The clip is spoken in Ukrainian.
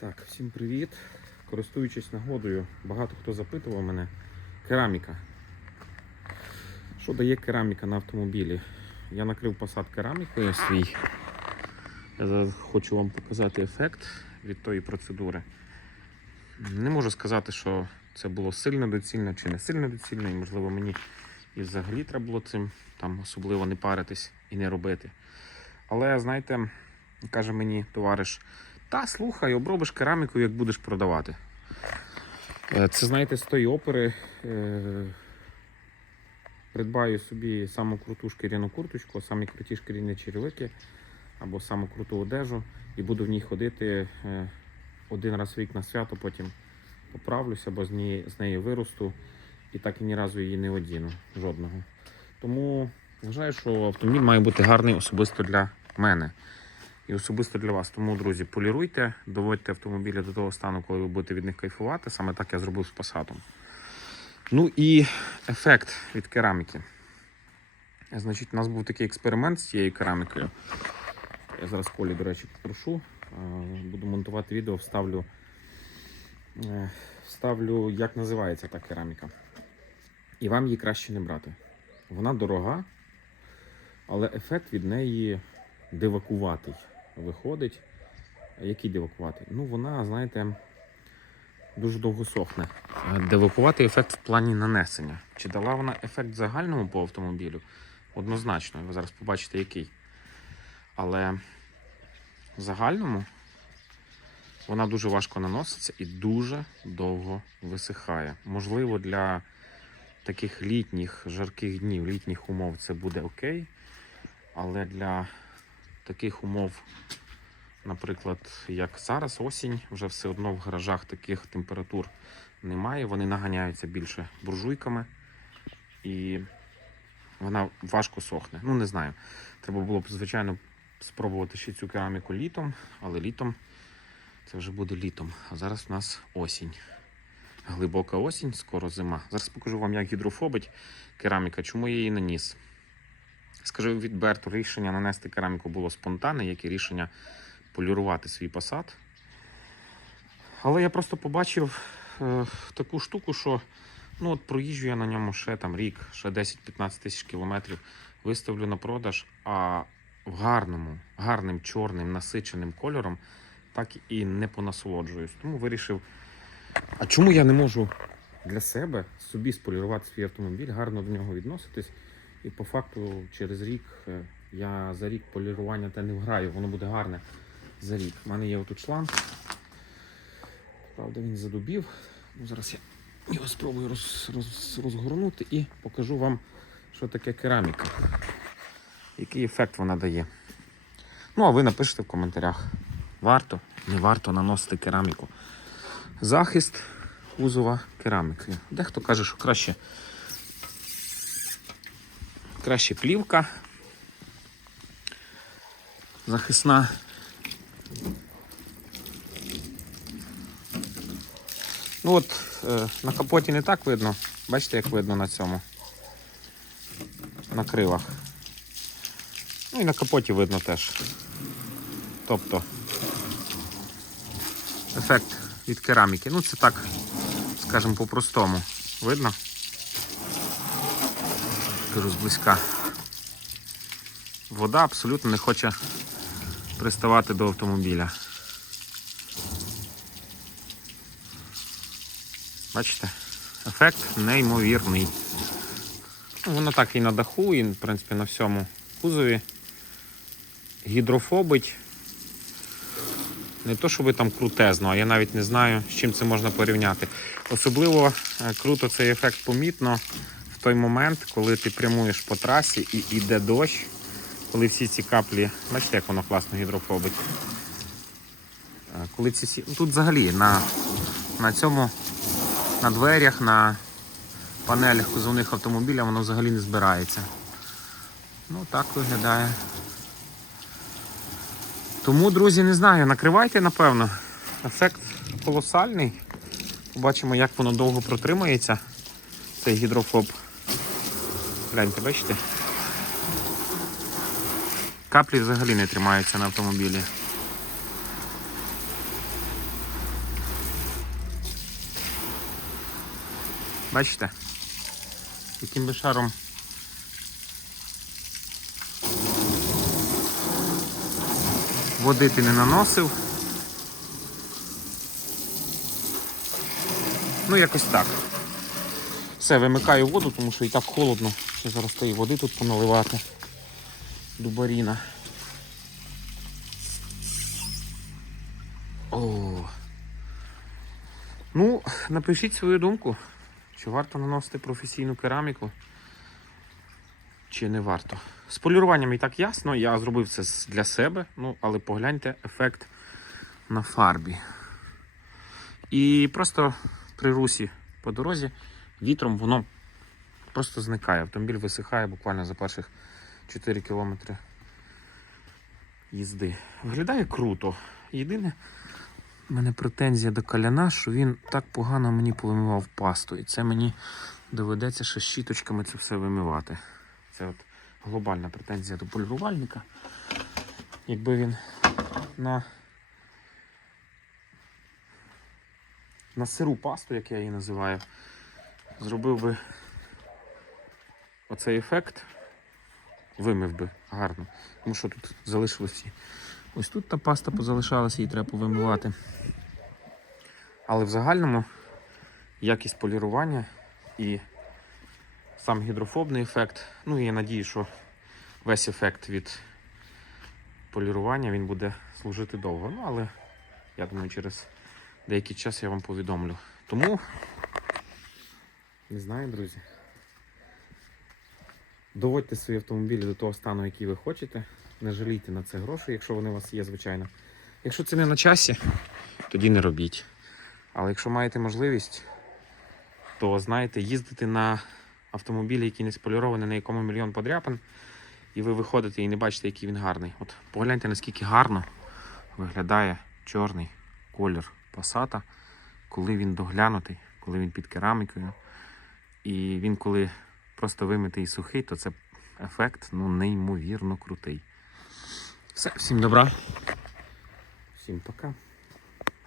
Так, всім привіт. Користуючись нагодою, багато хто запитував мене. Кераміка. Що дає кераміка на автомобілі? Я накрив посад керамікою свій. Я зараз хочу вам показати ефект від тої процедури. Не можу сказати, що це було сильно доцільно чи не сильно доцільно, і можливо мені і взагалі треба було цим там особливо не паритись і не робити. Але знаєте, каже мені товариш, та слухай, обробиш кераміку, як будеш продавати. Е, Це знаєте, з тої опери. Е, придбаю собі саму круту шкіряну курточку, самі круті шкіряні черевики або саму круту одежу і буду в ній ходити е, один раз в рік на свято, потім поправлюся, бо з неї, з неї виросту і так і ні разу її не одіну. Жодного. Тому вважаю, що автомобіль має бути гарний особисто для мене і особисто для вас. Тому, друзі, поліруйте, доводьте автомобілі до того стану, коли ви будете від них кайфувати. Саме так я зробив з Passat. Ну і ефект від кераміки. Значить, у нас був такий експеримент з цією керамікою. Я зараз колі, до речі, попрошу. Е, Буду монтувати відео, вставлю, е, вставлю, як називається та кераміка. І вам її краще не брати. Вона дорога, але ефект від неї дивакуватий виходить. Який дивакуватий? Ну, вона, знаєте, дуже довго сохне. Е, Дивакуватий ефект в плані нанесення. Чи дала вона ефект загальному по автомобілю? Однозначно, ви зараз побачите, який. Але в загальному вона дуже важко наноситься і дуже довго висихає. Можливо, для таких літніх жарких днів, літніх умов це буде окей. Але для таких умов, наприклад, як зараз, осінь, вже все одно в гаражах таких температур немає. Вони наганяються більше буржуйками і вона важко сохне. Ну, не знаю. Треба було б, звичайно, спробувати ще цю кераміку літом, але літом це вже буде літом. А зараз у нас осінь. Глибока осінь, скоро зима. Зараз покажу вам, як гідрофобить кераміка, чому я її наніс. Скажу відверто, рішення нанести кераміку було спонтанне, як і рішення полірувати свій посад. Але я просто побачив е, таку штуку, що ну, от проїжджу я на ньому ще там рік, ще 10-15 тисяч кілометрів, виставлю на продаж, а в гарному, гарним чорним насиченим кольором так і не понасолоджуюсь. Тому вирішив, а чому я не можу для себе собі сполірувати свій автомобіль, гарно до нього відноситись. І по факту через рік е, я за рік полірування та не вграю, воно буде гарне за рік. У мене є отут шланг. Правда, він задубів. Ну, зараз я його спробую роз, роз, розгорнути і покажу вам, що таке кераміка. Який ефект вона дає. Ну, а ви напишете в коментарях, варто, не варто наносити кераміку. Захист кузова керамікою. Дехто каже, що краще краще плівка захисна. Ну от е, на капоті не так видно. Бачите, як видно на цьому. На крилах. Ну і на капоті видно теж. Тобто ефект від кераміки. Ну це так, скажімо, по-простому. Видно? Кажу зблизька. Вода абсолютно не хоче приставати до автомобіля. Бачите? Ефект неймовірний. Воно так і на даху, і в принципі на всьому кузові. Гідрофобить. Не то, щоб там крутезно, а я навіть не знаю, з чим це можна порівняти. Особливо е, круто цей ефект помітно в той момент, коли ти прямуєш по трасі і йде дощ, коли всі ці каплі, бачите, як воно класно гідрофобить. Е, Коли всі... ну, Тут взагалі на, на цьому, на дверях, на панелях кузовних автомобіля воно взагалі не збирається. Ну так виглядає. Тому, друзі, не знаю, накривайте, напевно. Ефект колосальний. Побачимо, як воно довго протримається, цей гідрофоб. Гляньте, бачите? Каплі взагалі не тримаються на автомобілі. Бачите? Яким би шаром води ти не наносив. Ну, якось так. Все, вимикаю воду, тому що і так холодно. Ще зараз тої води тут поналивати. Дубаріна. О. Ну, напишіть свою думку, чи варто наносити професійну кераміку, чи не варто. З поліруванням і так ясно, я зробив це для себе, ну, але погляньте ефект на фарбі. І просто при русі по дорозі вітром воно просто зникає. Автомобіль висихає буквально за перших 4 кілометри їзди. Виглядає круто. Єдине, у мене претензія до каляна, що він так погано мені повимивав пасту. І це мені доведеться ще щіточками це все вимивати. Це от глобальна претензія до полірувальника. Якби він на, на сиру пасту, як я її називаю, зробив би оцей ефект, вимив би гарно. Тому що тут залишилося. Ось тут та паста позалишалася, її треба повимивати. Але в загальному якість полірування і сам гідрофобний ефект. Ну і я надію, що весь ефект від полірування він буде служити довго. Ну, але я думаю, через деякий час я вам повідомлю. Тому не знаю, друзі. Доводьте свої автомобілі до того стану, який ви хочете. Не жалійте на це гроші, якщо вони у вас є, звичайно. Якщо це не на часі, тоді не робіть. Але якщо маєте можливість, то знаєте, їздити на автомобілі, які не споліровані, на якому мільйон подряпин, і ви виходите і не бачите, який він гарний. От погляньте, наскільки гарно виглядає чорний колір пасата, коли він доглянутий, коли він під керамікою. І він, коли просто вимитий і сухий, то це ефект ну, неймовірно крутий. Все, всім добра. Всім пока.